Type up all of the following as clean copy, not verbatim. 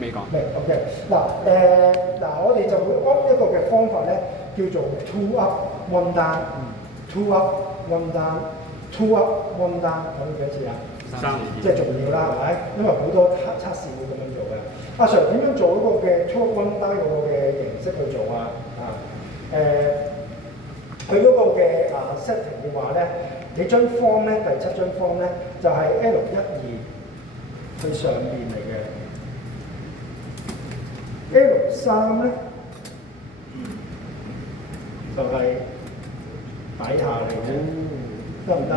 未講。未 OK 我哋就會安一個嘅方法咧，叫做 two up one down，two up one down，two up one down，講幾多次啊？3即係重要啦，係咪？因為好多測試會咁樣做嘅。阿 Sir 點樣做嗰個嘅 two up one down 嗰個嘅形式去做啊？佢嗰個嘅setting 嘅話咧，你張 form 咧，第7張 form 咧就係 L12去上邊嚟嘅。L3咧就係底下嚟嘅，得唔得？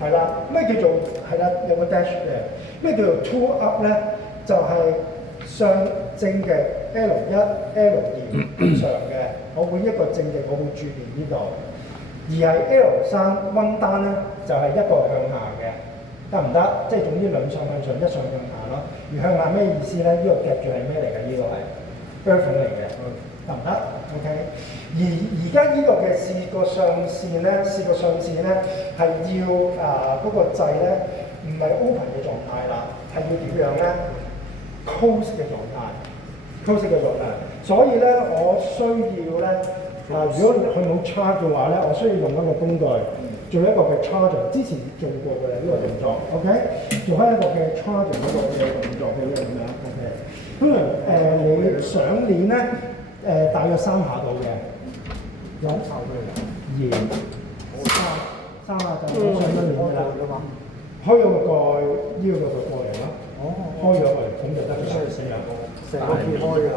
係啦，咩叫做係啦？有個 dash 嘅，咩叫做 two up 咧？就係上正嘅 L1、L2 上嘅，我會一個正嘅，我會注連呢度，而係 L3 one down 咧就係一個向下嘅，得唔得？即係總之兩上向上，一上向下咯。而向下咩意思咧？呢個夾住係咩嚟㗎？呢個係 Burton 嚟嘅，得唔得 ？OK。而家呢個嘅試個上線咧，係要嗰個掣咧，唔係 open 嘅狀態啦，係要點樣咧 ？close 嘅狀態。所以咧，我需要咧如果佢冇 charge 嘅話咧，我需要用一個工具做一個嘅 charger。之前做過嘅呢個動作 ，OK， 做翻一個嘅 charger 嗰個嘅動作嘅咁樣 ，OK。咁你上鏈咧大約3下到嘅。2、3下就上咗鏈㗎啦。開咗個蓋，腰個佢過嚟啦。開咗佢，咁就得㗎啦。成個揭開㗎。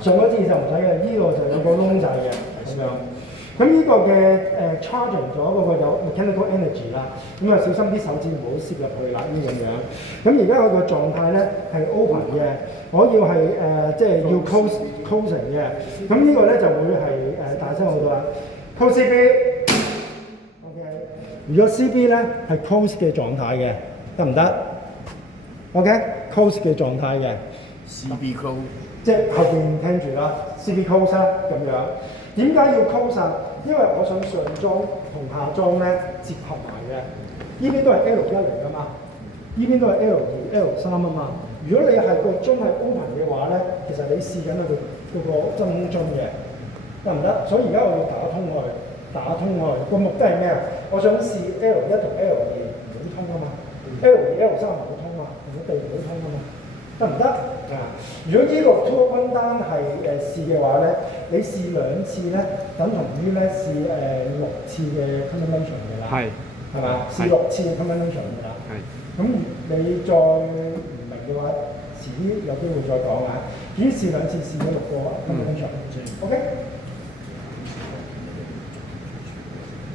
上嗰次就唔使嘅，呢個就有個窿仔嘅咁樣。咁呢個嘅charging 咗嗰個有 mechanical energy 啦。咁啊小心啲手指唔好攝入去啦，呢咁樣。咁而家佢個狀態咧係 open 嘅，我要係即係要 closing 嘅。咁呢個咧就會係大聲好多啦。close CB。OK。如果 CB 咧係 close 嘅狀態嘅，得唔得 ？OK。close 嘅狀態嘅。CB close。即係後邊聽住啦 ，CB close 啦咁樣。點解要 close 啊？因為我想上裝同下裝咧結合埋嘅。呢邊都係 L1嚟㗎嘛，呢邊都係 L2、L3啊嘛。如果你係個樽係 open 嘅話咧，其實你試緊佢嗰個真樽嘅，得唔得？所以而家我要打通佢，個目的係咩啊？我想試 L1同 L2 唔好通啊嘛，L2、L3 唔好通啊，同個地唔好通啊嘛。得唔得啊？如果呢個 two one down 係試嘅話咧，你試2次咧，等同於咧試6次嘅 combination 嘅啦。係嘛？試6次嘅 combination 嘅啦。咁你再唔明嘅話，遲啲有機會再講啊。已經試2次，試咗6個 combination。OK。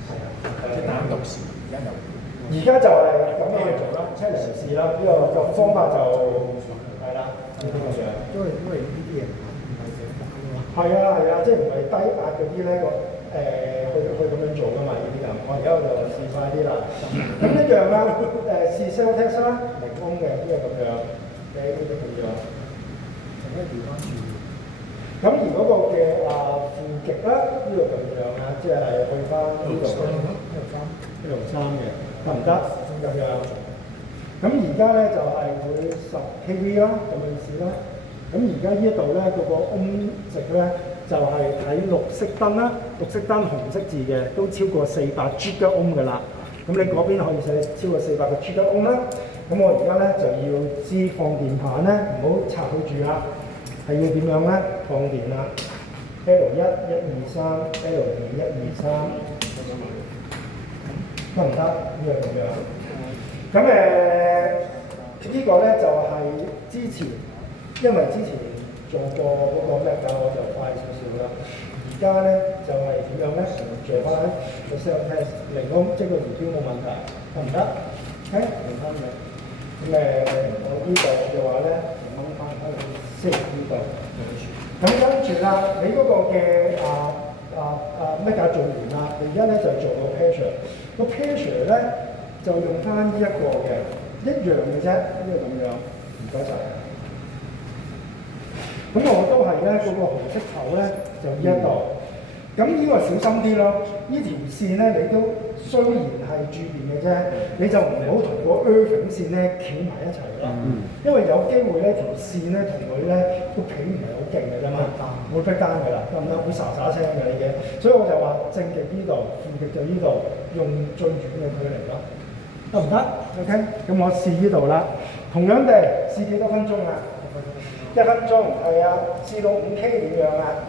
係啊。即係單獨試，而家就係咁樣去做啦，即係嘗試啦。呢個方法就係啦，呢個樣。因為呢啲嘢唔係成日打㗎嘛。係啊，即係唔係低壓嗰啲咧去咁樣做㗎嘛？呢啲咁，我而家就試快啲啦。咁一樣啦，試 cell test 啦，零安嘅呢個咁樣，呢個咁樣。成日調翻轉。咁而嗰個嘅負極啦，呢個咁樣啊，即係去翻呢度163嘅，得唔得？咁樣。咁而家咧就係會10 kV 啦，咁嘅意思啦。咁而家呢一度咧，嗰個ohms值咧就係睇綠色燈啦，綠色燈紅色字嘅都超過400 gigaohm 嘅啦。咁你嗰邊可以寫超過400個 gigaohm 啦。咁我而家咧就要知放電盤咧，唔好插佢住啦，係要點樣咧放電啦 ？L1 123 L2 123，得唔得？呢個咁樣。咁呢個咧就係之前，因為之前做過嗰個咩㗎，我就快少少啦。而家咧就係點樣咧？做翻個 cell test 零安，即係個儀表冇問題，得唔得 ？OK，零安嘅。咁我呢度嘅話咧，掹翻開去呢度。咁跟住啦，你嗰個嘅咩㗎做完啦？而家咧就做個 pressure，個 pressure 咧就用翻呢一個嘅。一樣嘅啫，呢個咁樣，唔該晒。咁我都係咧，嗰個紅色頭咧就呢一度。咁呢個小心啲咯。呢條線咧，你都雖然係轉變嘅啫，你就唔好同個 Irving 線咧翹埋一齊咯。因為有機會咧條線咧同佢咧個皮唔係好勁嘅啫嘛，會逼單㗎啦，得唔得？會沙沙聲嘅呢啲。所以我就話正極呢度，負極就呢度，用最遠嘅距離咯，得唔得 ？OK， 咁我試呢度啦。同樣地，試幾多分鐘啊？1分鐘，係啊，試到5K 點樣啊？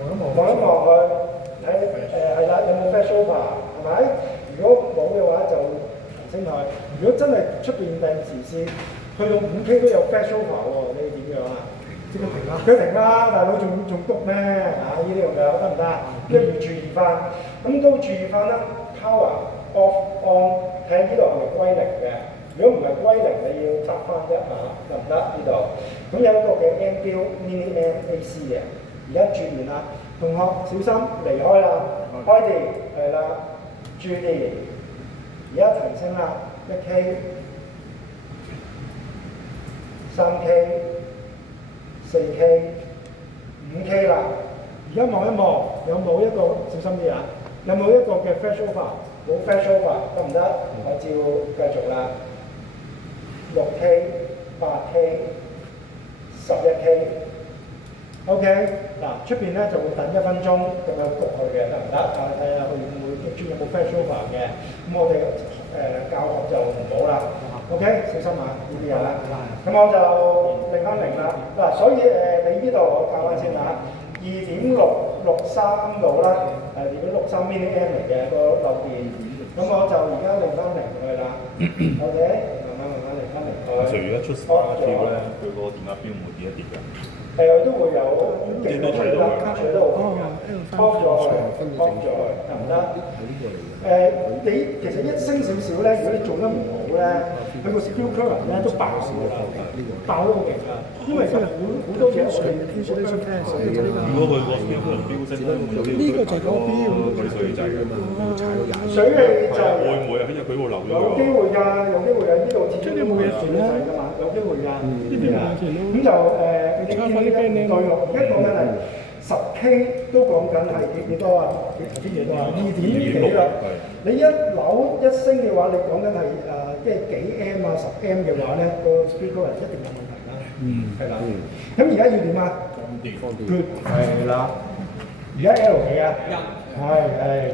望一望佢，睇係啦，有冇 flash over 係咪？如果冇嘅話就提升佢。如果真係出邊定時線，去到5K 都有 flash over 喎，你點樣啊？即刻停啦！佢停啦，大佬仲篤咩？啊，呢啲咁樣得唔得？一要注意翻，咁都注意翻啦。Power off on， 睇下呢度係咪歸零嘅？如果唔係歸零，你要答翻一下，得唔得？呢度咁有一個嘅 M 標 mini M AC 嘅。而家轉完啦，同學小心離開啦，開電係啦，轉電，而家提升啦，1K、3K、4K、5K 啦，而家望一望有冇一個小心啲啊，有冇一個嘅 flash over？ 冇 flash over 得唔得？我照繼續啦，6K、8K、11K。OK， 嗱出邊咧就會等1分鐘咁樣焗佢嘅，得唔得？睇下佢會唔會轉有冇 flash over 嘅。咁我哋教學就唔好啦。OK， 小心下呢啲嘢啦。咁我就零翻零啦。嗱，所以你呢度我教翻先啦。2.663度啦，2.63 mini M 嚟嘅個漏電。咁我就而家零翻零佢啦。OK， 慢慢零翻零佢。除咗出 Star Q 咧，佢個電壓標會跌一跌㗎。都會有勁嘅取得，取得好勁嘅 ，off 咗佢 ，off 咗佢，得唔得？你其實一升少少咧，如果你做得唔好咧，佢個 skill curve 咧都爆㗎啦，爆得好勁㗎，因為佢好多嘢我哋如果佢個 skill curve 飆升咧，呢個就係個標，佢水掣㗎嘛，水氣就會唔會啊？因為佢會漏咗。有機會㗎，有機會㗎，呢度始終都冇嘢轉啦㗎嘛，有機會㗎，咁就對落，而家講緊係10K 都講緊係幾多啊？頭先幾多啊？2點幾啦。你一扭一升嘅話，你講緊係即係幾 M 啊10M 嘅話咧，個 speaker 一定有問題啦。係啦。咁而家要點啊？放電。係啦。而家 L 幾啊？係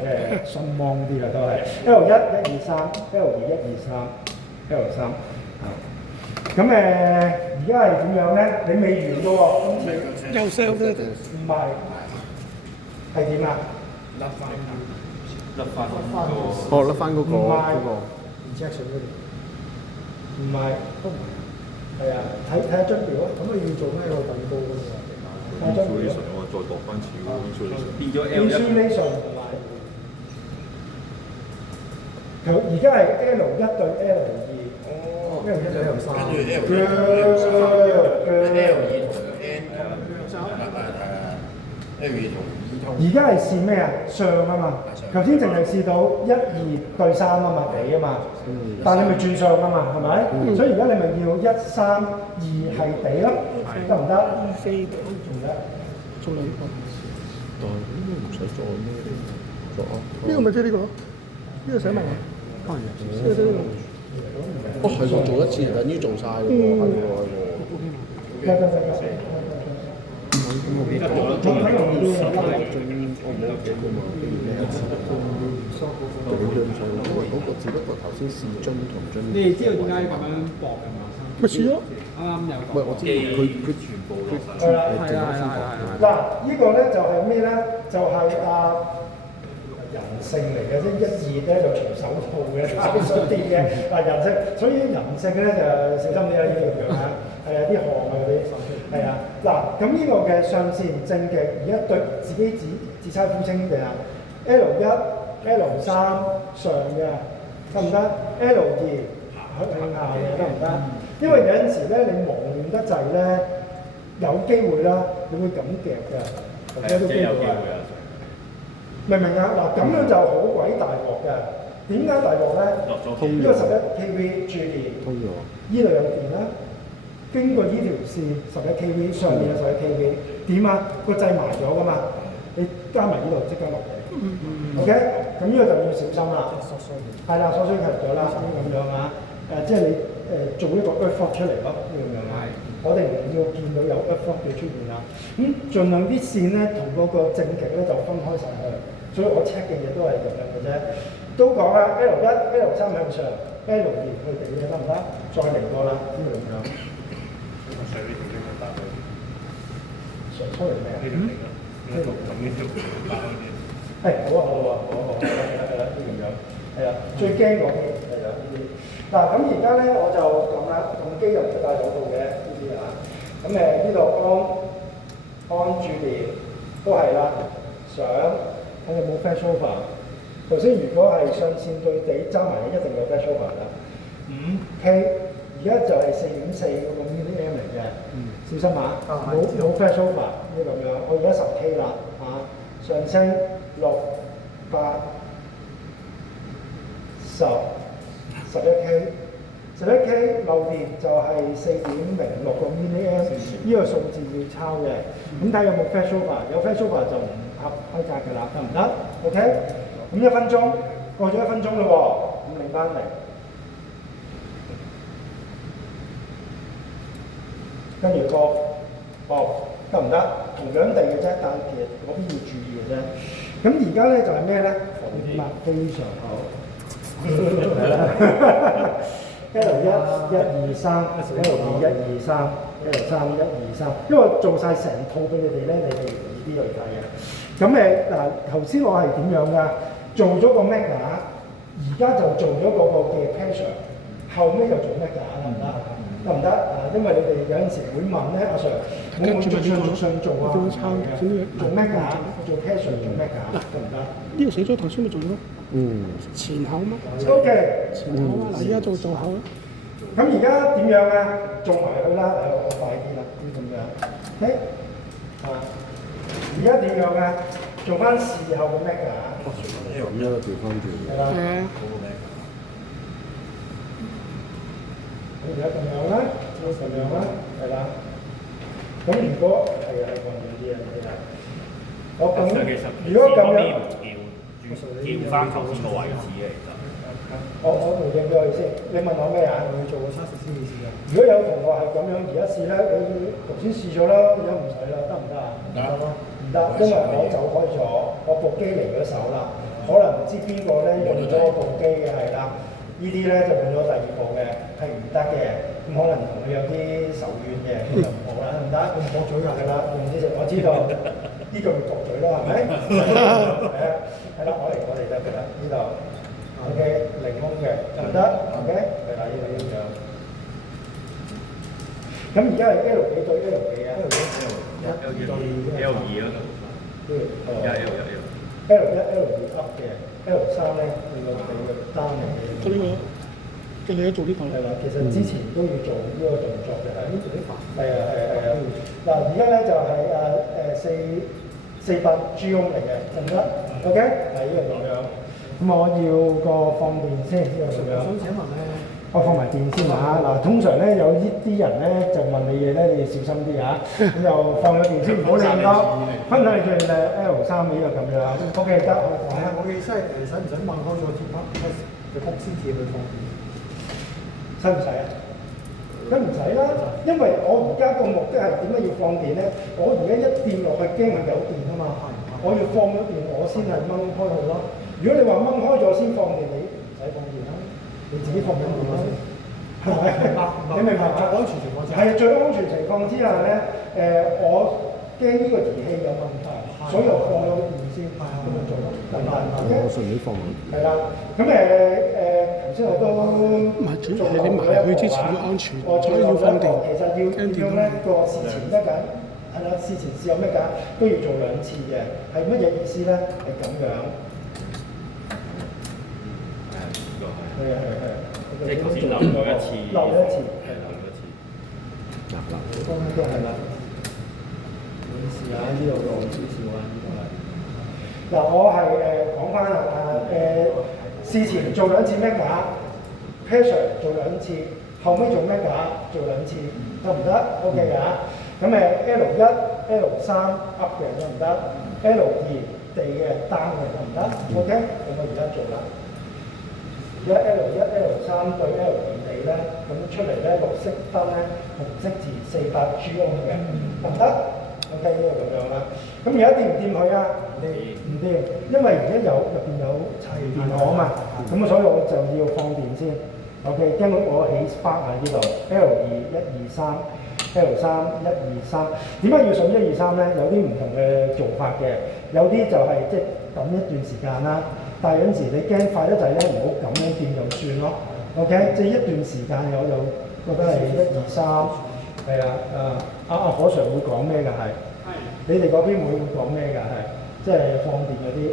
即係心慌啲啦都係。L1 1 2 3 L2 1 2 3 L3 啊。咁而家係點樣咧？你未完㗎喎，今次。又 sell 咧？唔係，係點啊？甩翻哦，甩翻嗰個injection 嗰條，唔係，都唔係。係啊，睇下張表啊。咁你要做咩個等高㗎嘛？睇下張表。我再度翻次嗰啲變咗 Insulation 同埋，而家係 L1 對 L2。哦。L1 對 L3。而家係試咩啊？上啊嘛，頭先淨係試到1、2對3啊嘛，地啊嘛，但係你咪轉上啊嘛，係咪？所以而家你咪要1、3、2係地咯，得唔得？飛到仲得？做兩個。但係應該唔使再咩做呢個咪即係呢個咯？呢個寫埋啊？係啊，呢個呢個。哦，係喎，做一次就等於做晒喎，係喎。嗰個只不過頭先試樽同樽。你哋知道點解咁樣搏嘅嘛？咪試咯。啱啱有唔係，我知佢全部係啦，嗱，呢個咧就係咩咧？就係人性嚟嘅，即係1、2咧就除手套嘅，手術啲嘅人性，所以人性咧就小心啲啦，呢啲咁樣嚇。係啊，啲汗啊嗰啲，係啊。嗱，咁呢個嘅上線正極，而家對自己自猜膚清嘅啊。L1、L3 上嘅得唔得 ？L2 向下嘅得唔得？因為有陣時咧，你忙亂得滯咧，有機會啦，你會咁夾嘅，大家都機會啊。明唔明啊？嗱，咁樣就好鬼大鑊嘅。點解大鑊咧？呢個11kV 注電，呢度有電啦。經過呢條線11kV，上面有11kV，點啊？個掣埋咗噶嘛？你加埋呢度即刻落地。OK， 咁呢個就要小心啦。係啦，鎖水強咗啦，咁樣啊。即係你做一個 earthwork 出嚟咯，呢咁樣啊。我哋唔要見到有 earthwork 嘅出現啦。咁盡量啲線咧同嗰個正極咧就分開晒去。所以我 check 嘅嘢都係咁樣嘅啫。都講啦 ，L1、L3 向上 ，L2去地嘅得唔得？再嚟過啦，呢個咁樣。sorry 咩啊？呢度咁呢條係好啊，係啦，呢咁樣係啦，最驚嗰啲係啦呢啲。嗱咁而家咧我就咁啦，咁機又唔使帶手套嘅呢啲啊。咁呢度安住點都係啦，想睇有冇 flash over。頭先如果係上線對地揸埋，一定有 flash over 啦。5K 而家就係4.4嗰個 mm 嚟嘅，小心啊！冇 flash over 呢咁樣。我而家10K 啦上升6、8、10、11K 漏電就係4.06個 mm， 呢個數字要抄嘅。咁睇有冇 flash over， 有 flash over 就唔合規格㗎啦，得唔得 ？OK， 咁1分鐘過咗1分鐘嘞喎，咁擰翻嚟。跟住個得唔得？同樣地嘅啫，但係其實嗰邊要注意嘅啫。咁而家咧就係咩咧？非常好。L1、1、2、3 ，L2、1、2、3 ，L3、1、2、3。因為做晒成套俾你哋咧，你哋易啲去睇嘅。咁頭先我係點樣㗎？做咗個 Magna， 而家就做咗嗰個嘅 pressure， 後尾就做 Magna 得唔得？得唔得？因為你哋有陣時會問咧，阿 Sir， 會唔會逐上做啊？做咩㗎？做 pressure 做咩㗎？得唔得？呢個寫咗頭先咪做咗咯。前後嘛。OK。前後啊，嗱，而家做後啦。咁而家點樣啊？做埋佢啦，我快啲啦，要咁樣。OK。而家點樣啊？做翻事後嘅咩㗎？咁樣調翻轉。係啦。而家咁樣啦，咁樣啦，係啦。咁如果係混亂啲啊，你睇。我咁，如果咁樣，調翻頭先個位置嘅其實。我回應咗佢先。你問我咩啊？我要做個測試先試啊。如果有同學係咁樣而家試咧，你頭先試咗啦，而家唔使啦，得唔得啊？唔得咯，唔得，因為我走開咗，我部機離咗手啦，可能唔知邊個咧用咗部機嘅係啦。呢啲咧就換咗第2部嘅，係唔得嘅。咁可能同佢有啲仇怨嘅，咁就唔好啦，得唔得？咁駁嘴㗎，係啦，用呢隻我知道，呢個叫駁嘴咯，係咪？係啦，我哋得㗎啦，呢度 OK 零空嘅，得唔得 ？OK 係啦，呢個咁樣。咁而家係 L 幾對 L 幾啊 L2 嗰度。L1、L2 up 嘅 ，L3咧佢個單嚟嘅。做呢個，即係你都做呢個。係啦，其實之前都要做呢個動作嘅，係做啲係啊。嗱，而家咧就係400 G 歐嚟嘅，得唔得 ？OK， 係呢個咁樣。咁我要個放電先，呢個咁樣。想請問咧，我放埋電先嚇。嗱，通常咧有呢啲人咧就問你嘢咧，你要小心啲嚇。咁就放咗電先，唔好理咁多。分享你最L3呢個咁樣。OK， 得。我嘅意思係使唔使掹開咗鐵筆嘅曲先至去放電？使唔使啊？梗唔使啦，因為我而家個目的係點解要放電咧？我而家一掂落去驚係有電啊嘛，我要放咗電我先係掹開佢咯。如果你話掹開咗先放電，你唔使放電啦，你自己放緊電啦，係咪？你明白嘛？最安全情況之下，係最安全情況之下咧，我驚呢個儀器有問題，所以我放咗電先咁樣做咯，得唔得？我順便放。係啦，咁頭先我都唔係，主要係你埋去之前要安全，所以要放電。其實要點樣咧？個事前得㗎，係啦，事前試有咩㗎？都要做2次嘅，係乜嘢意思咧？係咁樣。係。即係頭先漏咗一次。漏咗一次。係漏咗一次。都係啦。你試下呢度漏少少啊，呢個係。嗱，我係講翻啦，事前做2次Magna pressure 做2次，後尾做Magna做2次，得唔得 ？OK 㗎。咁L1、L3 up 嘅得唔得？L2 地嘅單嘅得唔得 ？OK， 咁我而家做啦。而家 L1、L3 對 L2地咧，咁出嚟咧綠色燈咧，紅色字400 G ohm 嘅，得唔得 ？OK， 呢個咁樣啦。咁而家掂唔掂佢啊？唔掂，因為而家入邊有齊電荷啊嘛，咁所以我就要放電先。OK， 驚我起 spark 喺呢度 L2 123。L3 123，點解要上123咧？有啲唔同嘅做法嘅，有啲就係即係等一段時間啦。但係有陣時你驚快得滯咧，唔好咁樣掂就算咯。OK， 即係一段時間我就覺得係123，係啊，何 Sir 會講咩㗎？係，你哋嗰邊會講咩㗎？係，即係放電嗰啲。